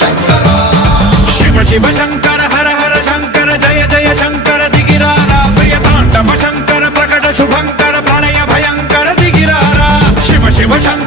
శంకరా శివ శివ శంకర హర హర శంకర జయ జయ శంకర దిగిరారా ప్రియ తాండవ శంకర ప్రకట శుభంకర ప్రళయ భయంకర దిగిరారా శివ శివ శంకర